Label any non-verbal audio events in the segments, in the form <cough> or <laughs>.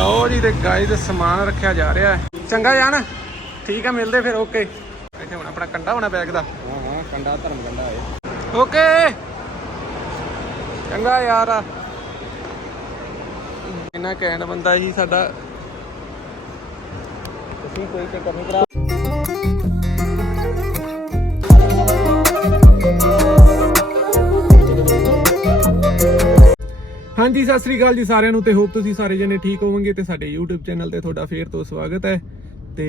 ਲਓ ਜੀ ਤੇ ਗਾਇਜ਼ ਸਮਾਨ ਰੱਖਿਆ ਜਾ ਰਿਹਾ ਹੈ। ਚੰਗਾ ਜਾਨ ਠੀਕ ਹੈ ਮਿਲਦੇ ਫਿਰ ਓਕੇ। ਇੱਥੇ ਹੁਣ ਆਪਣਾ ਕੰਡਾ ਹੋਣਾ ਬੈਗ ਦਾ। ਹਾਂ ਹਾਂ ਕੰਡਾ ਧਰਮ ਕੰਡਾ ਹੈ ਓਕੇ। ਚੰਗਾ ਯਾਰ। ਇੰਨਾ ਕਹਿਣ ਬੰਦਾ ਜੀ ਸਾਡਾ। ਤੁਸੀਂ ਕੋਈ ਚੱਕਰ ਨਹੀਂ ਕਰਾ ਹਾਂਜੀ, ਸਤਿ ਸ੍ਰੀ ਅਕਾਲ ਜੀ ਸਾਰਿਆਂ ਨੂੰ ਤੇ ਹੋਪ ਤੁਸੀਂ ਸਾਰੇ ਜਣੇ ਠੀਕ ਹੋਵੋਗੇ ਤੇ ਸਾਡੇ YouTube ਚੈਨਲ ਤੇ ਤੁਹਾਡਾ ਫੇਰ ਤੋਂ ਸਵਾਗਤ ਹੈ। ਤੇ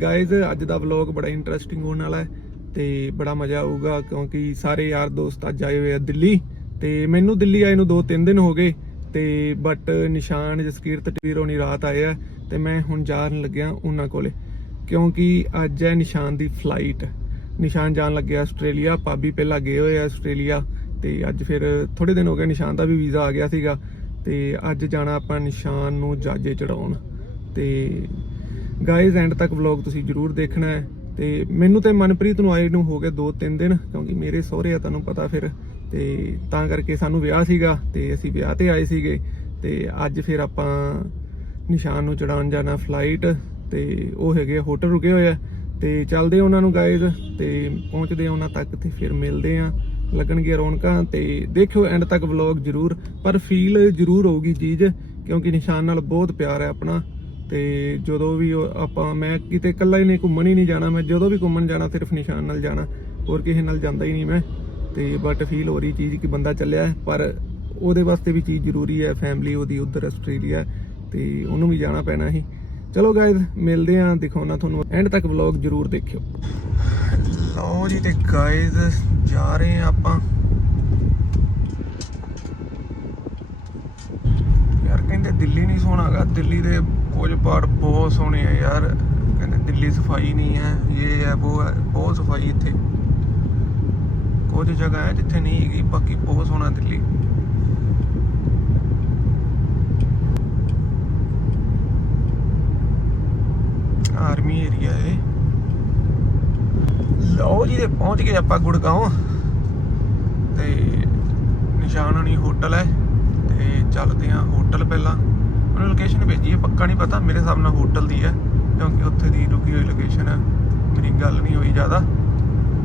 ਗਾਇਜ਼ ਅੱਜ ਦਾ ਵਲੌਗ ਬੜਾ ਇੰਟਰਸਟਿੰਗ ਹੋਣ ਵਾਲਾ ਹੈ ਤੇ ਬੜਾ ਮਜ਼ਾ ਆਊਗਾ ਕਿਉਂਕਿ ਸਾਰੇ ਯਾਰ ਦੋਸਤ ਅੱਜ ਆਏ ਹੋਏ ਆ ਦਿੱਲੀ ਤੇ ਮੈਨੂੰ ਦਿੱਲੀ ਆਏ ਨੂੰ 2-3 ਦਿਨ ਹੋ ਗਏ ਤੇ ਬਟ ਨਿਸ਼ਾਨ ਜਸਕੀਰਤ ਟਵੀਰੋਂ ਨਹੀਂ ਰਾਤ ਆਏ ਆ ਤੇ ਮੈਂ ਹੁਣ ਜਾਣ ਲੱਗਿਆ ਉਹਨਾਂ ਕੋਲੇ ਕਿਉਂਕਿ ਅੱਜ ਹੈ ਨਿਸ਼ਾਨ ਦੀ ਫਲਾਈਟ ਨਿਸ਼ਾਨ ਜਾਣ ਲੱਗਿਆ ਆਸਟ੍ਰੇਲੀਆ, ਭਾਬੀ ਪਹਿਲਾਂ ਗਏ ਹੋਏ ਆ ਆਸਟ੍ਰੇਲੀਆ ਤੇ ਅੱਜ ਫਿਰ ਥੋੜੇ ਦਿਨ ਹੋ ਗਏ ਨਿਸ਼ਾਨ ਦਾ ਵੀ ਵੀਜ਼ਾ ਆ ਗਿਆ ਸੀਗਾ ਤੇ ਅੱਜ ਜਾਣਾ ਆਪਾਂ ਨਿਸ਼ਾਨ ਨੂੰ ਜਾਜੇ ਚੜਾਉਣ। ਤੇ ਗਾਇਜ਼ ਐਂਡ ਤੱਕ ਵਲੌਗ ਤੁਸੀਂ ਜਰੂਰ ਦੇਖਣਾ ਹੈ। ਤੇ ਮੈਨੂੰ ਤੇ ਮਨਪ੍ਰੀਤ ਨੂੰ ਆਏ ਨੂੰ ਹੋ ਗਏ 2-3 ਦਿਨ, ਕਿਉਂਕਿ ਮੇਰੇ ਸਹੁਰੇ ਆ ਤੁਹਾਨੂੰ ਪਤਾ ਫਿਰ। ਤੇ ਤਾਂ ਕਰਕੇ ਸਾਨੂੰ ਵਿਆਹ ਸੀਗਾ ਤੇ ਅਸੀਂ ਵਿਆਹ ਤੇ ਆਏ ਸੀਗੇ। ਤੇ ਅੱਜ ਫਿਰ ਆਪਾਂ ਨਿਸ਼ਾਨ ਨੂੰ ਚੜਾਉਣ ਜਾਣਾ ਫਲਾਈਟ ਤੇ ਉਹ ਹੈਗੇ ਹੋਟਲ ਰੁਕੇ ਹੋਏ ਆ। ਤੇ ਚੱਲਦੇ ਉਹਨਾਂ ਨੂੰ ਗਾਇਜ਼ ਤੇ ਪਹੁੰਚਦੇ ਆ ਉਹਨਾਂ ਤੱਕ ਤੇ ਫਿਰ ਮਿਲਦੇ ਆ। ਲੱਗਣਗੇ ਰੌਣਕਾਂ ਤੇ ਦੇਖਿਓ ਐਂਡ ਤੱਕ ਵਲੌਗ ਜਰੂਰ, ਪਰ ਫੀਲ ਜਰੂਰ ਹੋਊਗੀ ਚੀਜ਼, ਕਿਉਂਕਿ ਨਿਸ਼ਾਨ ਨਾਲ ਬਹੁਤ ਪਿਆਰ ਹੈ ਆਪਣਾ, ਤੇ ਜਦੋਂ ਵੀ ਆਪਾਂ, ਮੈਂ ਕਿਤੇ ਇਕੱਲਾ ਹੀ ਨਹੀਂ, ਘੁੰਮਣ ਹੀ ਨਹੀਂ ਜਾਣਾ, ਮੈਂ ਜਦੋਂ ਵੀ ਘੁੰਮਣ ਜਾਣਾ, ਸਿਰਫ ਨਿਸ਼ਾਨ ਨਾਲ ਜਾਣਾ, ਹੋਰ ਕਿਸੇ ਨਾਲ ਜਾਂਦਾ ਹੀ ਨਹੀਂ ਮੈਂ, ਤੇ ਬਟ ਫੀਲ ਹੋ ਰਹੀ ਚੀਜ਼ ਕਿ ਬੰਦਾ ਚੱਲਿਆ ਪਰ ਉਹਦੇ ਵਾਸਤੇ ਵੀ ਚੀਜ਼ ਜ਼ਰੂਰੀ ਹੈ ਫੈਮਿਲੀ ਉਹਦੀ, ਉਧਰ ਆਸਟ੍ਰੇਲੀਆ, ਤੇ ਉਹਨੂੰ ਵੀ ਜਾਣਾ ਪੈਣਾ ਸੀ ਚਲੋ ਗਾਇਜ਼ ਮਿਲਦੇ ਆਂ ਦਿਖਾਉਣਾ ਤੁਹਾਨੂੰ ਐਂਡ ਤੱਕ ਵਲੌਗ ਜਰੂਰ ਦੇਖਿਓ। ਲਓ ਜੀ ਤੇ ਗਾਇਜ਼ ਜਾ ਰਹੇ ਆਂ ਆਪਾਂ। ਯਾਰ ਕਹਿੰਦੇ ਦਿੱਲੀ ਨਹੀਂ ਸੋਹਣਾਗਾ ਦਿੱਲੀ ਦੇ ਕੁਝ ਪਾਰਟ ਬਹੁਤ ਸੋਹਣੇ ਆ ਯਾਰ। ਕਹਿੰਦੇ ਦਿੱਲੀ ਸਫ਼ਾਈ ਨਹੀਂ ਹੈ। ਇਹ ਹੈ, ਉਹ ਹੈ, ਬਹੁਤ ਸਫ਼ਾਈ ਇੱਥੇ। ਕੁਝ ਜਗ੍ਹਾ ਹੈ ਜਿੱਥੇ ਨਹੀਂ ਹੈਗੀ, ਬਾਕੀ ਬਹੁਤ ਸੋਹਣਾ ਦਿੱਲੀ। ਆਰਮੀ ਏਰੀਆ ਹੈ ਲਓ ਜੀ ਤੇ ਪਹੁੰਚ ਗਏ ਆਪਾਂ ਗੁੜਗਾਉਂ ਤੇ ਨਿਸ਼ਾਨ ਹਣੀ ਹੋਟਲ ਹੈ। ਤੇ ਚੱਲਦੇ ਆ ਹੋਟਲ ਪਹਿਲਾਂ। ਉਹਨੂੰ ਲੋਕੇਸ਼ਨ ਭੇਜੀ ਹੈ, ਪੱਕਾ ਨਹੀਂ ਪਤਾ, ਮੇਰੇ ਹਿਸਾਬ ਨਾਲ ਹੋਟਲ ਦੀ ਹੈ। ਕਿਉਂਕਿ ਉੱਥੇ ਦੀ ਰੁਕੀ ਹੋਈ ਲੋਕੇਸ਼ਨ ਹੈ। ਮੇਰੀ ਗੱਲ ਨਹੀਂ ਹੋਈ ਜ਼ਿਆਦਾ।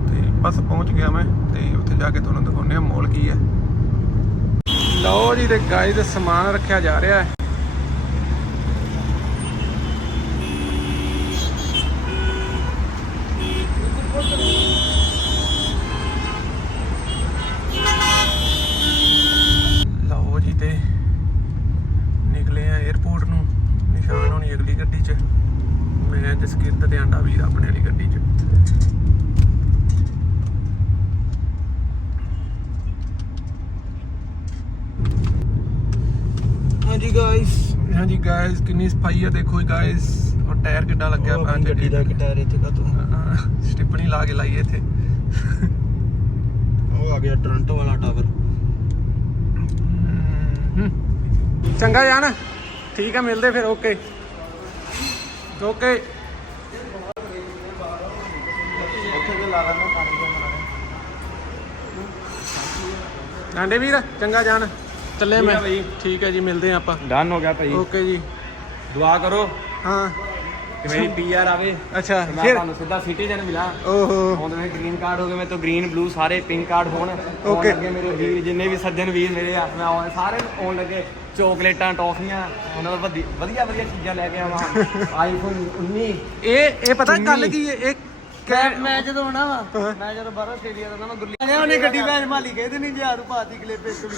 ਤੇ ਬਸ ਪਹੁੰਚ ਗਿਆ ਮੈਂ ਤੇ ਉੱਥੇ ਜਾ ਕੇ ਤੁਹਾਨੂੰ ਦਿਖਾਉਂਦੇ ਆ ਮੋਲ ਕੀ ਹੈ। ਲਓ ਜੀ ਤੇ ਗਾਇਜ਼ ਸਮਾਨ ਰੱਖਿਆ ਜਾ ਰਿਹਾ ਹੈ। ਲਓ ਜੀ ਤੇ ਨਿਕਲੇ ਆ 에어ਪੋਰਟ ਨੂੰ। ਨਿਸ਼ਾਨ ਹੋਣੀ ਅਗਲੀ ਗੱਡੀ 'ਚ। ਮੈਂ ਜਸਕੀਰਤ ਤੇ ਆਂਡਾ ਵੀਰ ਆਪਣੇ ਵਾਲੀ ਗੱਡੀ 'ਚ। ਹਾਂਜੀ ਗਾਇਸ ਹਾਂਜੀ ਗਾਇਸ ਕਿੰਨੀ ਸਫ਼ਾਈ ਆ ਦੇਖੋ ਗਾਇਸ ਔਰ ਟਾਇਰ ਕਿੱਡਾ ਲੱਗਿਆ ਪਿਆ ਗੱਡੀ ਦਾ ਟਾਇਰ ਇੱਥੇ ਕਾ ਤੂੰ ਸਟਿਪਣੀ ਲਾ ਕੇ ਲਾਈ ਇੱਥੇ। ਉਹ ਆ ਗਿਆ ਟੋਰਾਂਟੋ ਵਾਲਾ ਟਾਵਰ। ਚੰਗਾ ਜਾਨ ਠੀਕ ਹੈ ਮਿਲਦੇ ਫਿਰ ਓਕੇ। ਓਕੇ। ਆਂਡੇ ਵੀਰ ਚੰਗਾ ਜਾਨ ਚੱਲੇ ਮੈਂ। ਠੀਕ ਹੈ ਜੀ ਮਿਲਦੇ ਹਾਂ ਆਪਾਂ। ਡਨ ਹੋ ਗਿਆ ਭਾਈ। ਓਕੇ ਜੀ। ਦੁਆ ਕਰੋ। ਹਾਂ। ਕਿ ਮੇਰੀ ਪੀਆਰ ਆਵੇ। ਅੱਛਾ ਤੇ ਮੈਂ ਫਿਰ? ਤੁਹਾਨੂੰ ਸਿੱਧਾ ਸਿਟੀਜ਼ਨ ਮਿਲਾਂ। ਓਹੋ। ਹੁਣ ਮੇਰੇ ਗ੍ਰੀਨ ਕਾਰਡ ਹੋ ਗਏ ਮੇਰੇ ਤੋਂ ਗ੍ਰੀਨ ਬਲੂ ਸਾਰੇ ਪਿੰਕ ਕਾਰਡ ਹੋਣ। ਹੋਣ Okay. ਲੱਗੇ ਮੇਰੇ ਵੀਰ ਜਿੰਨੇ ਵੀ ਸੱਜਣ ਵੀਰ ਮੇਰੇ ਹੱਥ ਨਾਲ ਆਉਣ ਸਾਰੇ ਆਉਣ ਲੱਗੇ। ਚੋਕਲੇਟਾਂ ਟੌਫੀਆਂ ਉਹਨਾਂ ਦਾ ਵਧੀ- ਵਧੀਆ ਵਧੀਆ ਚੀਜ਼ਾਂ ਲੈ ਕੇ ਆਵਾਂ। ਆਈਫੋਨ 19 ਇਹ ਇਹ ਪਤਾ ਗੱਲ ਕੀ ਹੈ ਇਹ ਮੈਂ ਮੈਂ ਜਦੋਂ ਆਉਣਾ ਵਾ ਮੈਂ ਜਦੋਂ ਬਾਹਰ ਆਸਟ੍ਰੇਲੀਆ ਦਾ ਨਾ ਦੁੱਲੀ ਆਇਆ ਉਹਨੇ ਗੱਡੀ ਭੈਣ ਮਾਲੀ ਕਹਿੰਦੇ ਨਹੀਂ ਆਰੂ ਪਾਤੀ ਕਲਿੱਪ ਇੱਕ ਵੀ।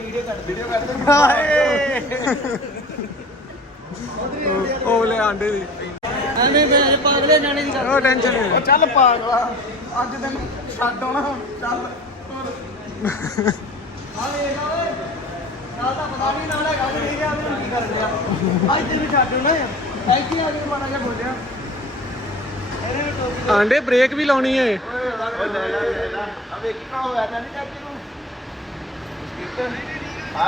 ਵੀਡੀਓ ਕੱਢ ਵੀਡੀਓ ਦੇ ਹਾਏ ਉਹ ਲੈ ਆਂਡੇ ਦੀ। ਐਵੇਂ ਮੈਂ ਪਾਗਲੇ ਜਾਣੇ ਦੀ ਉਹ ਟੈਨਸ਼ਨ ਨਹੀਂ। ਉਹ ਚੱਲ ਪਾਗਲਾ। ਅੱਜ ਦਿਨ ਛੱਡ ਆਉਣਾ। ਹੁਣ ਚੱਲ। ਆ ਵੇਖ ਓਏ ਨਾਲ ਤਾਂ ਪਤਾ ਨਹੀਂ ਨਾਲ ਹੈਗਾ ਨਹੀਂ ਗਿਆ ਉਹਨੂੰ ਕੀ ਕਰ ਲਿਆ ਅੱਜ ਤੈਨੂੰ ਛੱਡ ਆਉਣਾ ਐਸੀ ਆ ਕੇ ਮਾੜਾ ਜਿਹਾ ਬੋਲਿਆ। ਆਂਡੇ ਬ੍ਰੇਕ ਵੀ ਲਾਉਣੀ ਹੈ ਓਏ ਲੈ ਲੈ ਲੈ ਲੈ। ਆ ਵੇਖੀ ਕਾ ਹੋਇਆ ਤਾਂ ਨਹੀਂ ਚਾਚੀ ਨੂੰ।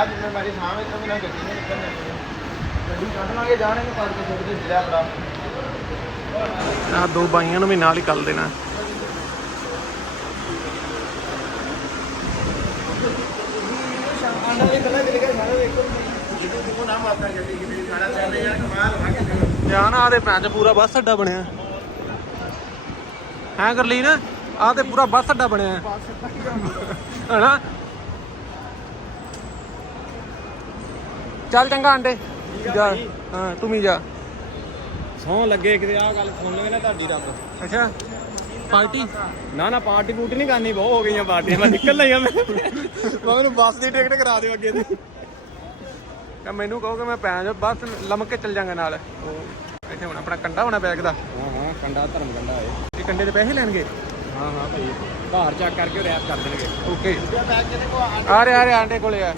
ਅੱਜ ਮੈਂ ਮੇਰੀ ਸਾਹਮਣੇ ਤੋਂ ਬਿਨਾਂ ਗੱਡੀ ਨਹੀਂ ਨਿਕਲਣੀ ਆ ਦੋ ਬਾਈਆਂ ਨੂੰ ਵੀ ਨਾਲ ਹੀ ਕੱਲ ਦੇਣਾ। ਯਾਰ ਕਮਾਲ ਹੋ ਗਿਆ ਯਾ ਨਾ ਆਦੇ ਭੈਣ ਚ ਪੂਰਾ ਬੱਸ ਅੱਡਾ ਬਣਿਆ। ਹੈ ਗਰਲੀਨ? ਆ ਤੇ ਪੂਰਾ ਬੱਸ ਅੱਡਾ ਬਣਿਆ। ਹੈਨਾ? ਚੱਲ ਚੰਗਾ ਆਂਡੇ। ਜਾ। ਹਾਂ ਤੂੰ ਵੀ ਜਾ। ਸੌ ਲੱਗੇ ਕਿਤੇ ਆ ਗੱਲ ਸੁਣ ਲਵੇ ਨਾ ਤੁਹਾਡੀ ਰੱਬ। ਅੱਛਾ। ਪਾਰਟੀ? ਨਾ ਨਾ ਪਾਰਟੀ ਪੂਟੀ ਨਹੀਂ ਕਰਨੀ ਬਹੁਤ ਹੋ ਗਈਆਂ ਪਾਰਟੀਆਂ ਮੈਂ ਨਿਕਲ ਲਈਆਂ ਮੈਂ। ਮੈਂ ਮੈਨੂੰ ਬੱਸ ਦੀ ਟਿਕਟ ਕਰਾ ਦਿਓ ਅੱਗੇ ਤੇ ਤਾਂ ਮੈਨੂੰ ਕਹੋਗੇ ਮੈਂ ਪੈ ਜਾ ਬਸ ਲਮਕ ਕੇ ਚੱਲ ਜਾਂਗਾ ਨਾਲ। ਇੱਥੇ ਹੁਣ ਆਪਣਾ ਕੰਡਾ ਹੋਣਾ ਬੈਗ ਦਾ। ਹਾਂ ਹਾਂ ਕੰਡਾ ਧਰਮ ਕੰਡਾ ਹੈ ਇਹ ਕੰਡੇ ਦੇ ਪੈਸੇ ਲੈਣਗੇ? ਹਾਂ ਹਾਂ ਭਾਈ। ਬਾਹਰ ਚੱਕ ਕਰਕੇ ਰੈਪ ਕਰ ਦੇਣਗੇ। ਓਕੇ ਰਹੇ ਆ ਰਹੇ ਆਂਡੇ ਕੋਲੇ ਆ।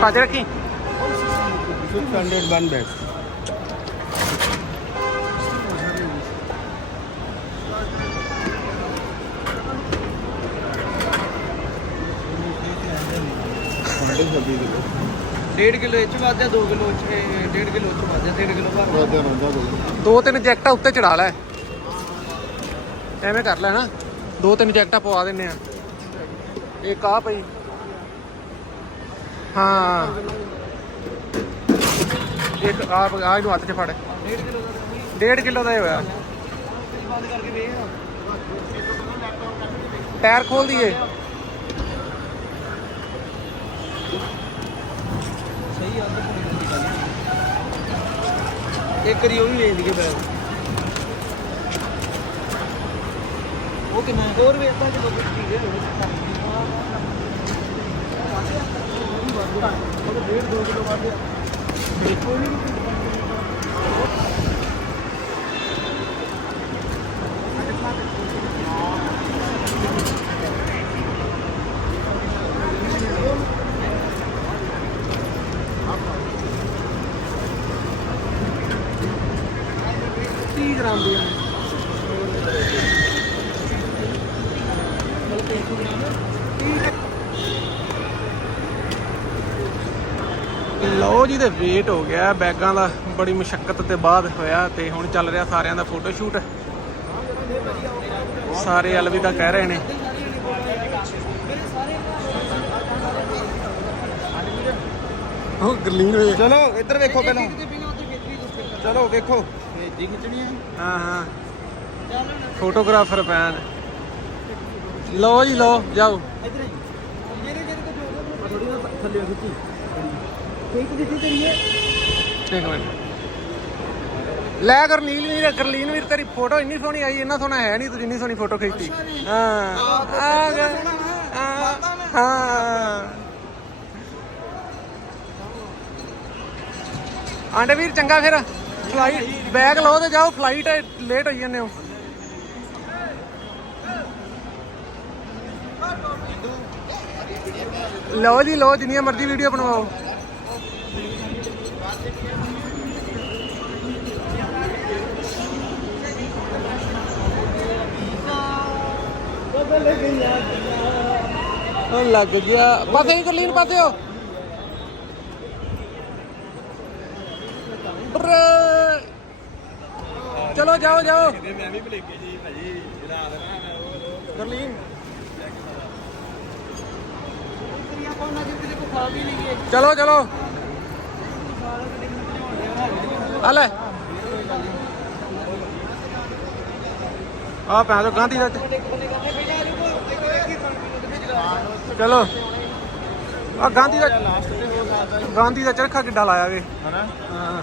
ਪਾਜੇ ਰੱਖੀ? 600 one bag ਡੇਢ ਕਿਲੋ ਇਹ ਚ ਵਾਧਾ 2 ਕਿਲੋ ਡੇਢ ਕਿਲੋ ਚ ਵਾਧਾ 1.5 ਕਿਲੋ ਭਰ। ਦੋ ਤਿੰਨ ਜੈਕਟਾਂ ਉੱਤੇ ਚੜਾ ਲੈ। ਐਵੇਂ ਕਰ ਲੈ ਨਾ ਦੋ ਤਿੰਨ ਜੈਕਟਾਂ ਪਵਾ ਦਿੰਨੇ ਆ। ਇੱਕ ਆ ਪਈ। ਹਾਂ। ਇੱਕ ਆ ਆ ਇਹਨੂੰ ਹੱਥ 'ਚ ਫੜ। 1.5 ਕਿਲੋ ਦਾ ਡੇਢ ਕਿਲੋ ਦਾ ਹੀ ਹੋਇਆ। ਬੰਦ ਕਰਕੇ ਵੇਖ ਟਾਇਰ ਖੋਲ ਦਈਏ। ਸਹੀ ਆ ਇੱਕ ਰੀ ਉਹ ਵੀ ਵੇਚ ਦਈਏ ਬੈਗ। ਉਹ ਕਿੰਨਾ ਹੋਰ ਵੇਚਦਾ ਕਿ ਲੋਕ ਠੀਕ ਹੈ? ਉਹ ਡੇਢ 2 ਕਿਲੋ ਵਾਧਿਆ ਦੇਖੋ ਨਹੀਂ ਗ੍ਰਾਮ ਦੀਆਂ ਲਓ ਜੀ ਤੇ ਵੇਟ ਹੋ ਗਿਆ। ਬੈਗਾਂ ਦਾ ਬੜੀ ਮੁਸ਼ਕਲ ਤੇ ਬਾਅਦ ਹੋਇਆ ਤੇ ਹੁਣ ਚੱਲ ਰਿਹਾ ਸਾਰਿਆਂ ਦਾ ਫੋਟੋ ਸ਼ੂਟ ਸਾਰੇ ਅਲਵਿਦਾ ਕਹਿ ਰਹੇ ਨੇ। ਉਹ ਗਰਲੀਨ ਹੋਏ ਚਲੋ ਇੱਧਰ ਵੇਖੋ ਪਹਿਲਾਂ। ਚਲੋ ਵੇਖੋ। ਭੇਜੀ ਖਿੱਚਣੀ ਹੈ ਹਾਂ ਹਾਂ। ਫੋਟੋਗ੍ਰਾਫਰ ਪੈਨ ਲਓ ਜੀ ਲਓ ਜਾਓ। ਇੱਧਰ ਹੀ। ਜਿਹੜੇ ਜਿਹੜੇ ਕੋ ਥੋੜੀ ਨਾ ਥੱਲੇ ਖਿੱਚੀ। ਠੀਕ ਦਿੱਤੀ ਤੇਰੀ ਇੱਕ ਮਿੰਟ। ਲੈ ਗਰਲੀਨ ਵੀਰ ਗਰਲੀਨ ਵੀਰ ਤੇਰੀ ਫੋਟੋ ਇੰਨੀ ਸੋਹਣੀ ਆਈ ਇੰਨਾ ਸੋਹਣਾ ਹੈ ਨਹੀਂ ਤੂੰ ਜਿੰਨੀ ਸੋਹਣੀ ਫੋਟੋ ਖਿੱਚੀ ਹਾਂ। ਆ ਗਿਆ ਹਾਂ। ਹਾਂ। ਆਂਡੇ ਵੀਰ ਚੰਗਾ ਫਿਰ। ਫਲਾਈਟ ਬੈਗ ਲਓ ਤੇ ਜਾਓ ਫਲਾਈਟ ਲੇਟ ਹੋਈ ਜਾਂਦੇ ਹੋ। ਲਓ ਜੀ ਲਓ ਜਿੰਨੀਆਂ ਮਰਜ਼ੀ ਵੀਡੀਓ ਬਣਵਾਓ। ਉਹ ਲੱਗ ਗਿਆ। ਪਾਸੇ ਹੀ ਕਰਲੀਨ ਪਾਸੇ ਹੋ। ਚਲੋ ਜਾਓ ਜਾਓ। ਮੈਂ ਵੀ ਭਲੇਕੇ ਜੀ ਭਾਜੀ ਰਾਤ ਨਾ ਗਰਲੀਨ। ਚਲੋ ਚਲੋ। ਆ ਲੈ। ਆ ਪੈ ਜਾ ਗਾਂਧੀ ਦਾ ਚਲੋ। ਆ ਗਾਂਧੀ ਦਾ ਹੋ ਗਾਂਧੀ ਦਾ ਚਰਖਾ ਕਿੱਡਾ ਲਾਇਆ ਵੇ। ਹਨਾ? ਹਾਂ।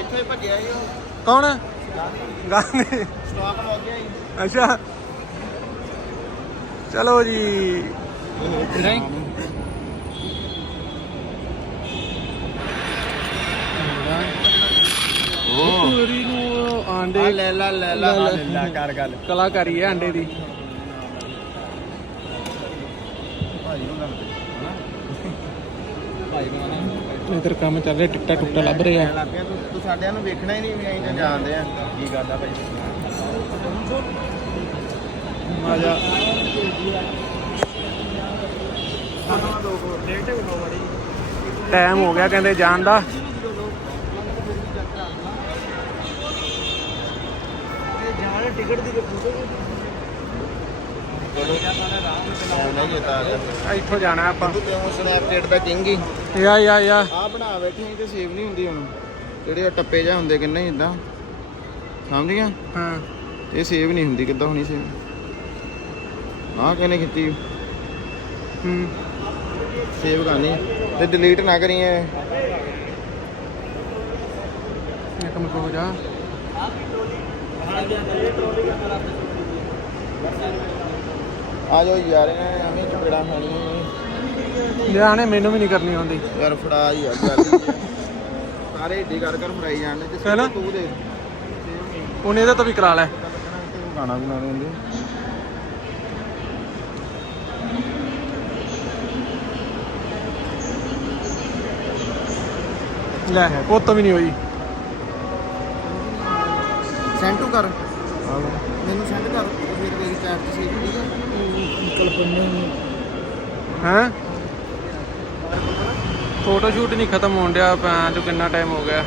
ਇੱਥੇ ਹੀ ਭੱਜਿਆ ਜੀ ਉਹ। ਕੌਣ? ਗਾਂਧੀ। ਸਟਾਕ ਲੱਗ ਗਿਆ ਜੀ ਅੱਛਾ। ਚਲੋ ਜੀ। ਨਹੀਂ। ਨੂੰ ਆਂਡੇ ਲੈ ਲਾ ਲੈ ਲਾ। ਲੈ ਲਾ। ਲੈ ਕਰ ਗੱਲ। ਕਲਾਕਾਰੀ ਹੈ ਆਂਡੇ ਦੀ। ਭਾਜੀ ਨੂੰ ਹਨਾ? ਭਾਜੀ ਨੂੰ ਇਧਰ ਕੰਮ ਚੱਲ ਰਿਹਾ ਟਿਕਟਾ ਟੁਕਟਾ ਲੱਭ ਰਹੇ। ਆ ਲੱਗ ਪਿਆ ਤੂੰ ਤੂੰ ਸਾਡਿਆਂ ਨੂੰ ਵੇਖਣਾ ਹੀ ਨਹੀਂ ਵੀ ਅਸੀਂ ਤਾਂ ਜਾਣਦੇ ਆ ਕੀ ਗੱਲ ਆ ਭਾਈ। ਆ ਜਾ। ਟਾਈਮ ਹੋ ਗਿਆ ਕਹਿੰਦੇ ਜਾਣ ਦਾ। ਜਾਣ ਟਿਕਟ ਦੀ ਫੋਟੋ ਇੱਥੋਂ ਜਾਣਾ ਆਪਾਂ। ਸਨੈਪਚੈਟ ਦਾ ਕਿੰਗ ਹੀ? Yeah yeah yeah. ਆ ਬਣਾ ਬੈਠੇ ਸੀ ਤੇ ਸੇਵ ਨਹੀਂ ਹੁੰਦੀ ਹੁਣ। ਜਿਹੜੇ ਆ ਟੱਪੇ ਜਾਂ ਹੁੰਦੇ ਕਿੰਨੇ ਇਦਾਂ ਸਮਝ ਗਿਆ ਹਾਂ। ਇਹ ਸੇਵ ਨਹੀਂ ਹੁੰਦੀ ਕਿੱਦਾਂ ਹੋਣੀ ਸੇਵ ਆਹ ਕਿਹਨੇ ਕੀਤੀ? ਹੂੰ। ਸੇਵ ਕਰਨੀ। ਤੇ ਡਿਲੀਟ ਨਾ ਕਰੀ ਇਹ। ਇੱਕ ਮਿੰਟ ਹੋ ਜਾ। ਆ ਜਾਓ ਯਾਰ ਇਹਨਾਂ ਨੇ ਐਵੇਂ ਚਪੜਾ ਖਾਣੀ ਲਿਆਣੇ ਮੈਨੂੰ ਵੀ ਨਹੀਂ ਕਰਨੀ ਆਉਂਦੀ। ਯਾਰ ਫੜਾ ਹੀ ਆ ਗੱਲ ਆ। ਸਾਰੇ ਏਡੀ ਕਰ ਕਰ ਫੜਾਈ ਜਾਂਦੇ ਤੇ? ਸਿਰਫ ਤੂੰ ਦੇ। ਉਹਨੇ ਇਹਦੇ ਤੋਂ ਵੀ ਕਰਾ ਲੈ ਗਾਣਾ ਬਣਾਉਣੇ ਹੁੰਦੇ ਲੈ ਉਹ ਤੋਂ ਵੀ ਨਹੀਂ ਹੋਈ। ਸੈਂਡ ਟੂ ਕਰ। ਮੈਨੂੰ ਸੈਂਡ ਕਰ। ਫਿਰ ਮੇਰੀ ਚੈਟ ਤੇ ਸੇਵ ਠੀਕ ਹੈ। ਕਲਪਨਾ ਹੈਂ? ਫੋਟੋ ਸ਼ੂਟ ਨਹੀਂ ਖਤਮ ਹੋਣ ਡਿਆ ਭੈਣ ਜੋ ਕਿੰਨਾ ਟਾਈਮ ਹੋ ਗਿਆ?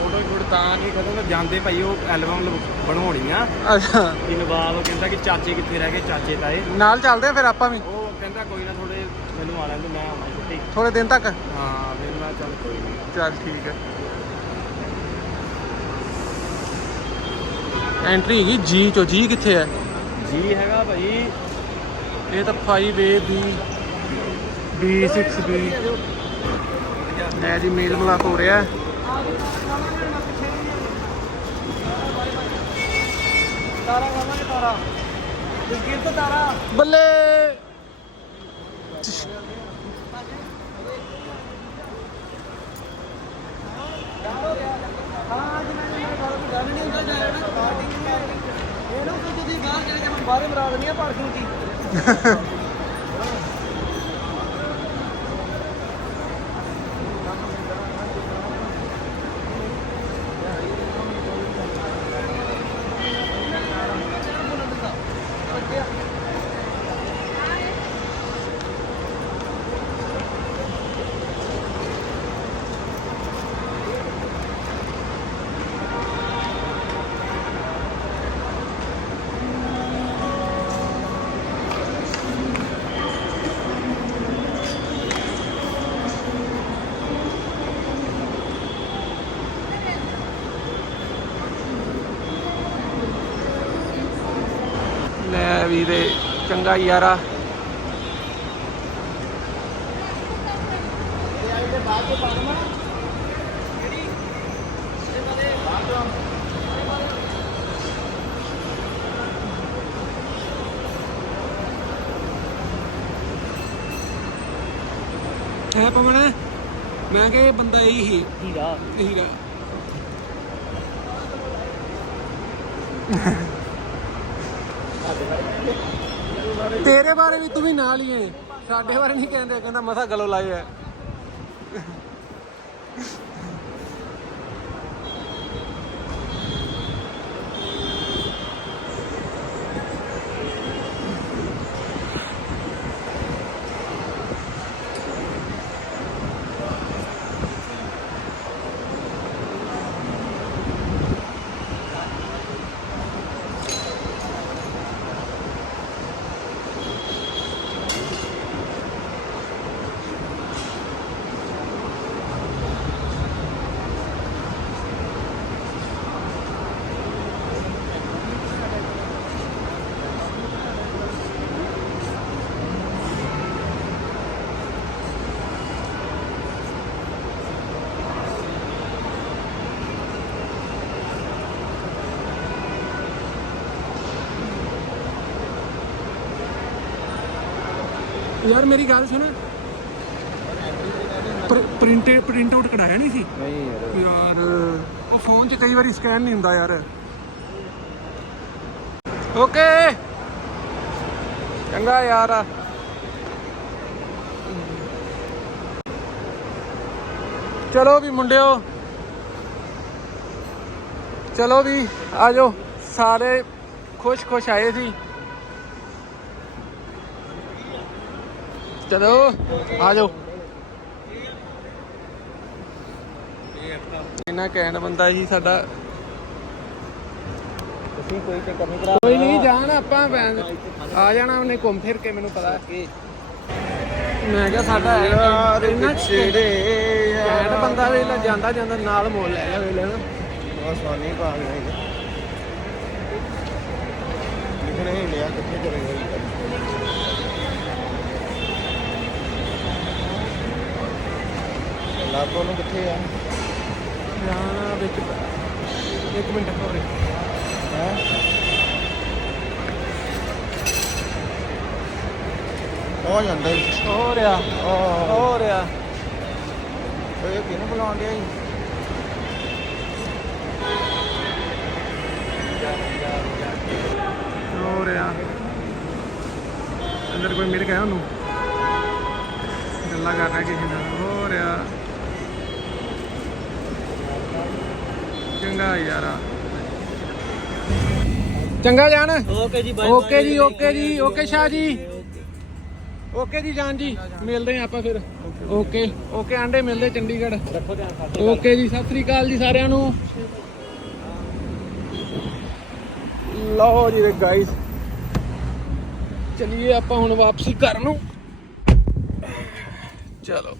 ਫੋਟੋ ਸ਼ੂਟ ਤਾਂ ਨਹੀਂ ਖਤਮ ਤਾਂ ਜਾਂਦੇ ਭਾਈ ਉਹ ਐਲਬਮ ਬਣਾਉਣੀ ਆ। ਅੱਛਾ। ਕਿ ਨਵਾਬ ਕਹਿੰਦਾ ਕਿ ਚਾਚੇ ਕਿੱਥੇ ਰਹਿ ਗਏ? ਚਾਚੇ ਤਾਏ। ਨਾਲ ਚੱਲਦੇ ਆ ਫਿਰ ਆਪਾਂ ਵੀ? ਉਹ ਕਹਿੰਦਾ ਕੋਈ ਨਾ ਥੋੜੇ ਮੈਨੂੰ ਆ ਲੈਂਦੇ ਮੈਂ ਆਉਣਾ ਛੁੱਟੀ। ਥੋੜੇ ਦਿਨ ਤੱਕ? ਹਾਂ ਫਿਰ ਮੈਂ ਚੱਲ ਕੋਈ ਨਹੀਂ। ਚੱਲ ਠੀਕ ਹੈ। ਐਂਟਰੀ ਹੈਗੀ ਜੀ ਚੋ ਜੀ ਕਿੱਥੇ ਹੈ? ਜੀ ਹੈਗਾ ਭਾਈ। ਇਹ ਤਾਂ 5A B B6B ਲੈ ਜੀ ਮੇਲ ਮਲਾਪ ਹੋ ਰਿਹਾ। ਹੈ। ਤਾਰਾ ਖਾਵਾਂਗੇ ਤਾਰਾ ਜਗੀਰ ਤੋਂ ਤਾਰਾ ਬੱਲੇ ਹਾਂ ਜੀ ਮੈਂ ਗੱਲ ਨਹੀਂ ਹੁੰਦਾ ਜਾ ਰਿਹਾ ਪਾਰਕਿੰਗ ਨਹੀਂ ਇਹਨੂੰ ਕਿ ਤੁਸੀਂ ਬਾਹਰ ਚਲੇ ਜਾ ਆ ਪਾਰਕਿੰਗ ਦੀ <laughs> ਹੀ। ਲੈ ਵੀਰੇ ਚੰਗਾ ਯਾਰਾ। ਹੈ ਪਵਨ ਮੈਂ ਕਿਹਾ ਇਹ ਬੰਦਾ ਇਹੀ ਹੀ ਹੀਰਾ। ਹੀਰਾ। ਤੇਰੇ ਬਾਰੇ ਵੀ ਤੂੰ ਵੀ ਨਾਲ ਹੀ ਹੈ ਸਾਡੇ ਬਾਰੇ ਨਹੀਂ ਕਹਿੰਦੇ, ਕਹਿੰਦਾ ਮਸਾ ਗਲੋ ਲਾਇਆ। ਯਾਰ ਮੇਰੀ ਗੱਲ ਸੁਣ। ਪ੍ਰਿੰਟ ਪ੍ਰਿੰਟ ਆਊਟ ਕਢਾਇਆ ਨਹੀਂ ਸੀ? ਨਹੀਂ ਯਾਰ। ਯਾਰ ਉਹ ਫੋਨ 'ਚ ਕਈ ਵਾਰੀ ਸਕੈਨ ਨਹੀਂ ਹੁੰਦਾ ਯਾਰ। ਓਕੇ। ਚੰਗਾ ਯਾਰ। ਚਲੋ ਵੀ ਮੁੰਡਿਓ। ਚਲੋ ਵੀ ਆ ਜਾਓ। ਸਾਰੇ ਖੁਸ਼ ਖੁਸ਼ ਆਏ ਸੀ। ਚਲੋ ਆ ਜਾਓ। ਇੰਨਾ ਕੈਂਡ ਬੰਦਾ ਸੀ ਸਾਡਾ। ਦੇਖੀ ਕੋਈ ਚੱਕਰ ਨਹੀਂ ਭਰਾ ਕੋਈ ਨਹੀਂ ਜਾਣ ਆਪਾਂ ਭੈਣ- ਆ ਜਾਣਾ ਉਹਨੇ ਘੁੰਮ ਫਿਰ ਕੇ ਮੈਨੂੰ ਪਤਾ। ਮੈਂ ਕਿਹਾ ਸਾਡਾ ਯਾਰ ਇੰਨਾ ਪਿਛੜੇ ਘੈਂਟ ਬੰਦਾ ਵੇਲਾ ਜਾਂਦਾ ਜਾਂਦਾ ਨਾਲ ਮੋਲ ਲੈ ਜਾ ਵੇਲੇ ਨਾ ਆਸਾਨੀ ਪਾ ਗਏ ਲਿਖਣੇ ਹੀ ਲਿਆ ਕਿੱਥੇ ਕਰੇਗਾ ਲਾਗੋ ਨੂੰ ਕਿੱਥੇ ਆ? ਜਾਣਾ ਵਿੱਚ। ਇੱਕ ਮਿੰਟ ਹੋਰੇ ਹੈ? ਹੋ ਜਾਂਦਾ ਹੀ ਹੋ ਰਿਹਾ ਹੋ। ਰਿਹਾ। ਇਹ ਕਿਹਨੂੰ ਬੁਲਾਉਣ ਡਿਆ ਜੀ? ਹੋ ਰਿਹਾ। ਅੰਦਰ ਕੋਈ ਮਿਲ ਗਿਆ ਉਹਨੂੰ? ਗੱਲਾਂ ਕਰ ਰਿਹਾ ਕਿਸੇ ਨਾਲ। ਹੋ ਰਿਹਾ। ਚੰਗਾ ਯਾਰਾ। ਚੰਗਾ ਜਾਨ। ਓਕੇ ਜੀ ਓਕੇ ਜੀ ਓਕੇ ਜੀ ਓਕੇ ਸ਼ਾਹ ਜੀ। ਓਕੇ ਜੀ ਜਾਨ ਜੀ ਮਿਲਦੇ ਹਾਂ ਆਪਾਂ ਫਿਰ। ਓਕੇ ਓਕੇ ਆਂਡੇ ਮਿਲਦੇ ਚੰਡੀਗੜ੍ਹ। ਓਕੇ ਜੀ ਸਤਿ ਸ੍ਰੀ ਅਕਾਲ ਜੀ ਸਾਰਿਆਂ ਨੂੰ। ਲਓ ਜੀ ਗਾਇਸ ਚਲਿਏ ਆਪਾਂ ਹੁਣ ਵਾਪਸੀ ਘਰ ਨੂੰ। ਚਲੋ।